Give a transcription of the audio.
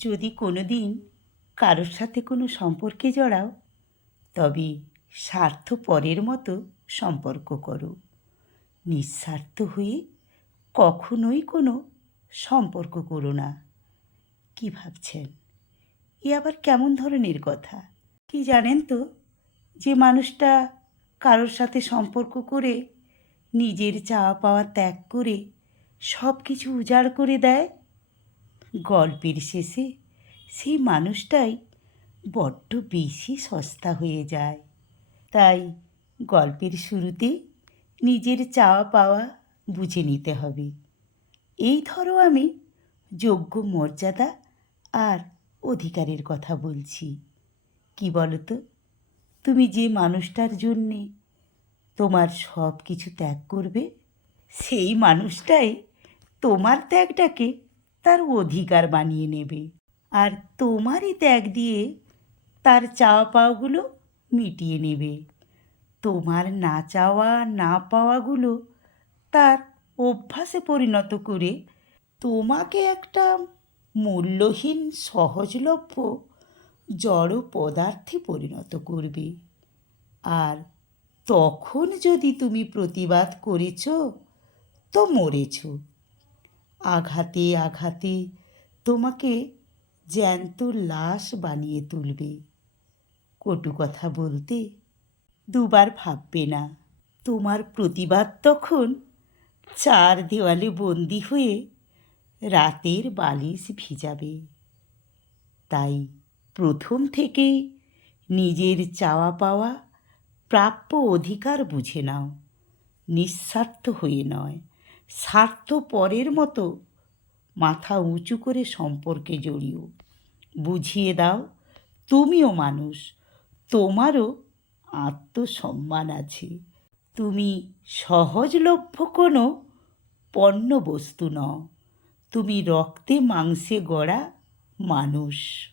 যদি কোনো দিন কারোর সাথে কোনো সম্পর্কে জড়াও, তবে স্বার্থ পরের মতো সম্পর্ক করো। নিঃস্বার্থ হয়ে কখনোই কোনো সম্পর্ক করো না। কি ভাবছেন? এ আবার কেমন ধরনের কথা? কি জানেন তো, যে মানুষটা কারোর সাথে সম্পর্ক করে, নিজের চাওয়া পাওয়া ত্যাগ করে সব কিছু উজাড় করে দেয় গল্পের শেষে সেই মানুষটাই বড্ড বেশি সস্তা হয়ে যায়। তাই গল্পের শুরুতেই নিজের চাওয়া পাওয়া বুঝে নিতে হবে। এই ধরো আমি যোগ্য মর্যাদা আর অধিকারের কথা বলছি। কি বলো তো তুমি যে মানুষটার জন্যে তোমার সব কিছু ত্যাগ করবে, সেই মানুষটাই তোমার ত্যাগটাকে তার অধিকার বানিয়ে নেবে। আর তোমারই ত্যাগ দিয়ে তার চাওয়া পাওয়াগুলো মিটিয়ে নেবে। তোমার না চাওয়া, না পাওয়াগুলো তার অভ্যাসে পরিণত করে তোমাকে একটা মূল্যহীন, সহজলভ্য, জড় পদার্থে পরিণত করবে। আর তখন যদি তুমি প্রতিবাদ করেছ, তো মরেছ। আঘাতে আঘাতে তোমাকে জ্যান্ত লাশ বানিয়ে তুলবে। কটু কথা বলতে দুবার ভাববে না। তোমার প্রতিবাদ তখন চার দেওয়ালে বন্দি হয়ে রাতের বালিশ ভিজাবে। তাই প্রথম থেকেই নিজের চাওয়া পাওয়া প্রাপ্য অধিকার বুঝে নাও, নিঃস্বার্থ হয়ে নয়। স্বার্থ পরের মতো মাথা উঁচু করে সম্পর্কে জড়িও। বুঝিয়ে দাও, তুমিও মানুষ, তোমারও আত্মসম্মান আছে। তুমি সহজলভ্য কোনো পণ্য বস্তু নও। তুমি রক্তে মাংসে গড়া মানুষ।